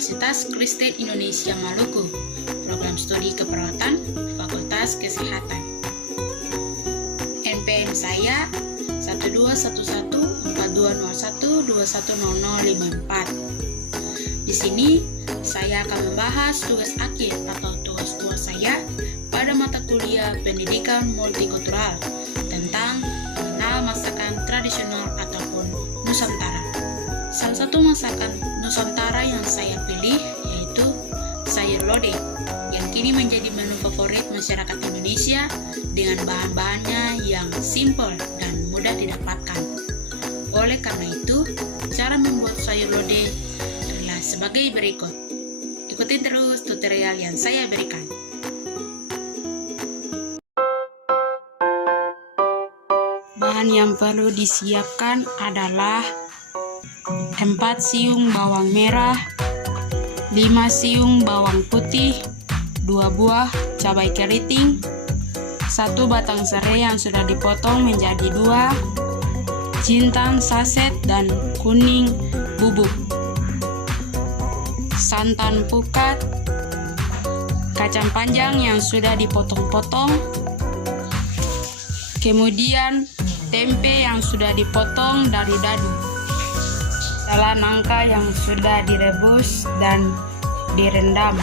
Universitas Kristen Indonesia Maluku, program studi keperawatan, Fakultas Kesehatan. NPM saya 12114201210054. Di sini saya akan membahas tugas akhir atau tugas saya pada mata kuliah Pendidikan Multikultural tentang mengenal masakan tradisional ataupun Nusantara. Salah satu masakan Nusantara yang saya pilih yaitu sayur lodeh, yang kini menjadi menu favorit masyarakat Indonesia dengan bahan-bahannya yang simpel dan mudah didapatkan. Oleh karena itu, cara membuat sayur lodeh adalah sebagai berikut. Ikuti terus tutorial yang saya berikan. Bahan yang perlu disiapkan adalah 4 siung bawang merah, 5 siung bawang putih, 2 buah cabai keriting, 1 batang serai yang sudah dipotong menjadi 2, jintan saset dan kuning bubuk, santan pukat, kacang panjang yang sudah dipotong-potong, kemudian tempe yang sudah dipotong dari dadu, salah nangka yang sudah direbus dan direndam,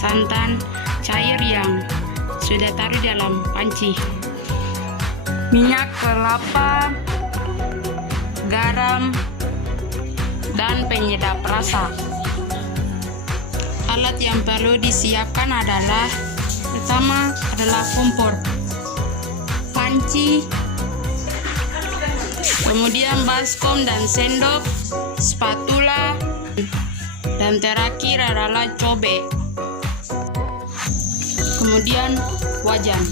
santan cair yang sudah taruh dalam panci, minyak kelapa, garam, dan penyedap rasa. Alat yang perlu disiapkan adalah pertama adalah kompor, panci, kemudian baskom dan sendok, spatula, dan terakhir adalah cobek, kemudian wajan.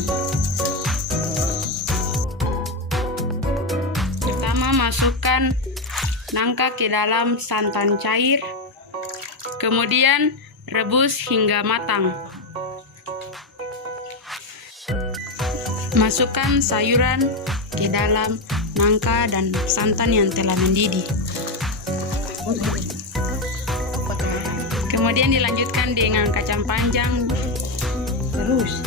Pertama, masukkan nangka ke dalam santan cair, kemudian rebus hingga matang. Masukkan sayuran ke dalam nangka dan santan yang telah mendidih. Kemudian dilanjutkan dengan kacang panjang. Terus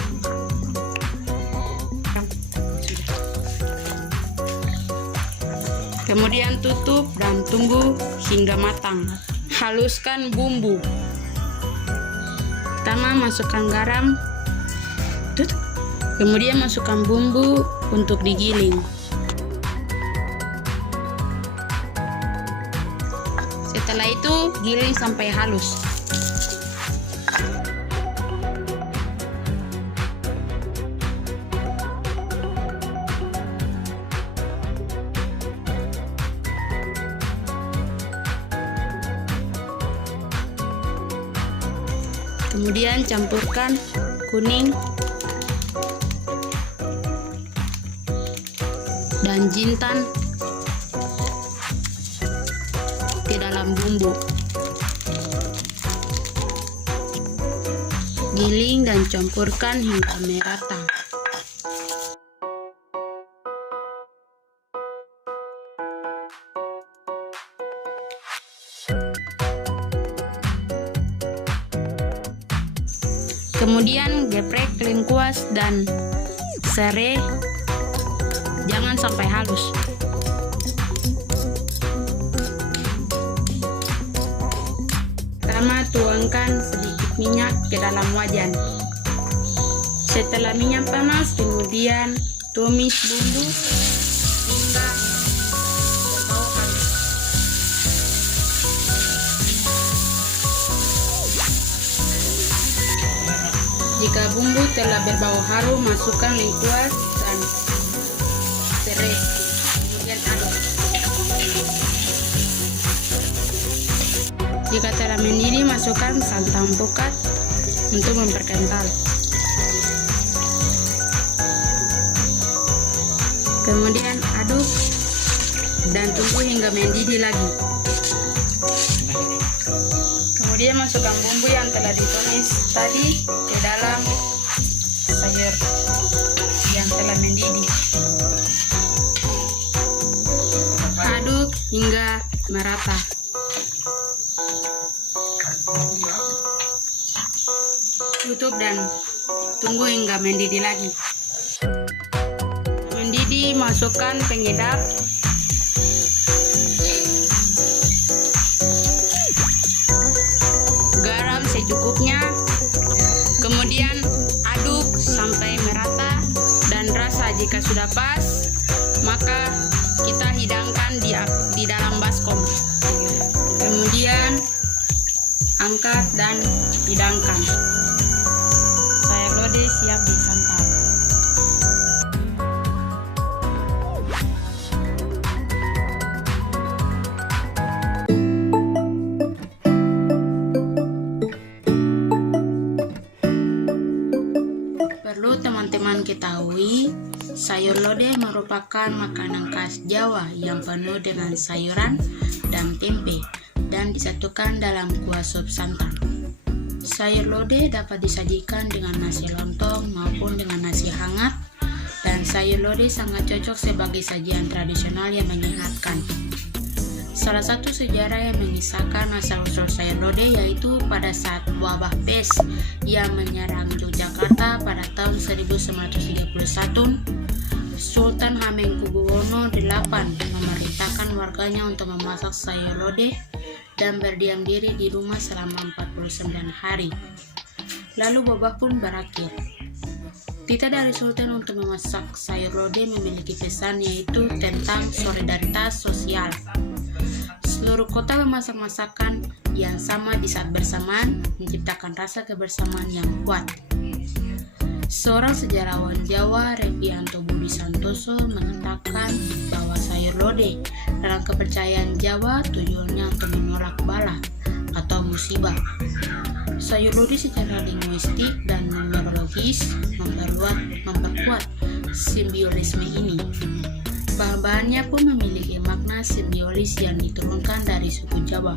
kemudian tutup dan tunggu hingga matang. Haluskan bumbu. Pertama, masukkan garam. Tutup. Kemudian masukkan bumbu untuk digiling. Setelah itu, giling sampai halus. Kemudian campurkan kuning dan jintan ke dalam bumbu. Giling dan campurkan hingga merata. Kemudian geprek lengkuas dan serai, jangan sampai halus. Pertama, tuangkan sedikit minyak ke dalam wajan. Setelah minyak panas, kemudian tumis bumbu hingga berbau halus. Jika bumbu telah berbau harum, masukkan lengkuas dan serai. Kemudian aduk. Jika telah mendidih, masukkan santan pukat untuk memperkental. Kemudian aduk dan tunggu hingga mendidih lagi. Kemudian masukkan bumbu yang telah ditumis tadi ke dalam sayur yang telah mendidih. Aduk hingga merata. Tutup dan tunggu hingga mendidih lagi. Mendidih, masukkan penyedap. Garam secukupnya. Kemudian aduk sampai merata dan rasa jika sudah pas, maka kita hidangkan di dalam baskom. Kemudian angkat dan hidangkan. Sayur lodeh siap disantap. Perlu teman-teman ketahui, sayur lodeh merupakan makanan khas Jawa yang penuh dengan sayuran dan tempe dan disatukan dalam kuah sup santan. Sayur lodeh dapat disajikan dengan nasi lontong maupun dengan nasi hangat, dan sayur lodeh sangat cocok sebagai sajian tradisional yang menyehatkan. Salah satu sejarah yang mengisahkan asal-usul sayur lodeh yaitu pada saat wabah pes yang menyerang Yogyakarta pada tahun 1931, Sultan Hamengkubuwono VIII memerintahkan warganya untuk memasak sayur lodeh dan berdiam diri di rumah selama 49 hari. Lalu wabah pun berakhir. Titah dari Sultan untuk memasak sayur lodeh memiliki pesan yaitu tentang solidaritas sosial. Seluruh kota memasak masakan yang sama di saat bersamaan, menciptakan rasa kebersamaan yang kuat. Seorang sejarawan Jawa, Revianto Budi Santoso, mengatakan bahwa sayur lodeh dalam kepercayaan Jawa tujuannya untuk menolak bala atau musibah. Sayur lodeh secara linguistik dan numerologis memperkuat simbiolisme ini. Bahan-bahannya pun memiliki makna simbiolis yang diturunkan dari suku Jawa.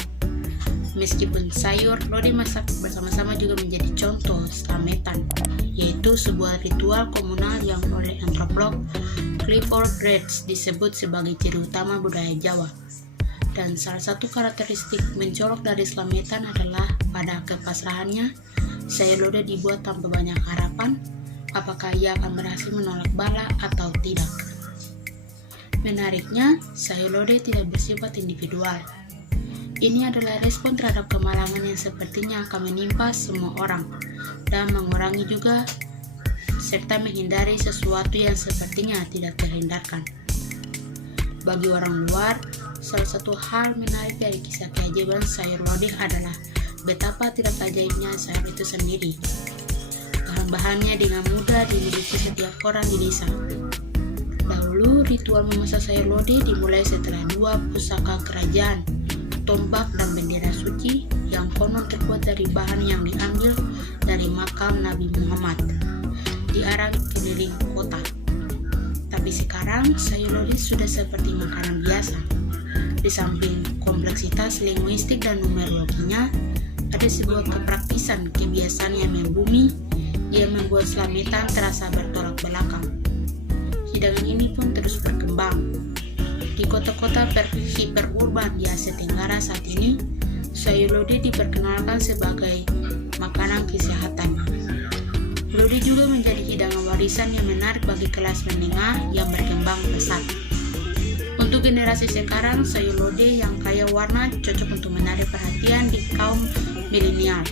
Meskipun sayur lodeh masak bersama-sama juga menjadi contoh slametan, yaitu sebuah ritual komunal yang oleh antropolog Clifford Geertz disebut sebagai ciri utama budaya Jawa. Dan salah satu karakteristik mencolok dari slametan adalah pada kepasrahannya, sayur lodeh dibuat tanpa banyak harapan apakah ia akan berhasil menolak bala atau tidak. Menariknya, sayur lodeh tidak bersifat individual. Ini adalah respon terhadap kemalangan yang sepertinya akan menimpa semua orang dan mengurangi juga serta menghindari sesuatu yang sepertinya tidak terhindarkan. Bagi orang luar, salah satu hal menarik dari kisah keajaiban sayur lodeh adalah betapa tidak ajaibnya sayur itu sendiri. Bahan-bahannya dengan mudah dimiliki setiap orang di desa. Dahulu, ritual memasak sayur lodeh dimulai setelah dua pusaka kerajaan, tombak dan bendera suci yang konon terbuat dari bahan yang diambil dari makam Nabi Muhammad diarak keliling kota. Tapi sekarang sayur lodeh sudah seperti makanan biasa. Di samping kompleksitas linguistik dan numerologinya, ada sebuah kepraktisan kebiasaan yang membumi yang membuat slametan terasa bertolak belakang. Hidangan ini pun terus berkembang. Di kota-kota hiperurban di Asia Tenggara saat ini, sayur lodeh diperkenalkan sebagai makanan kesehatan. Lodeh juga menjadi hidangan warisan yang menarik bagi kelas menengah yang berkembang pesat. Untuk generasi sekarang, sayur lodeh yang kaya warna cocok untuk menarik perhatian di kaum milenial.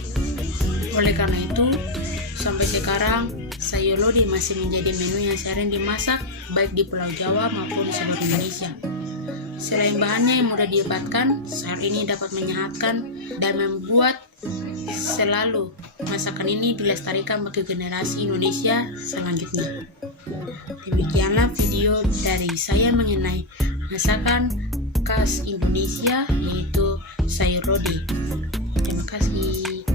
Oleh karena itu, sampai sekarang, sayur lodeh masih menjadi menu yang sering dimasak baik di Pulau Jawa maupun di seluruh Indonesia. Selain bahannya yang mudah didapatkan, sayur ini dapat menyehatkan dan membuat selalu masakan ini dilestarikan bagi generasi Indonesia selanjutnya. Demikianlah video dari saya mengenai masakan khas Indonesia yaitu sayur lodeh. Terima kasih.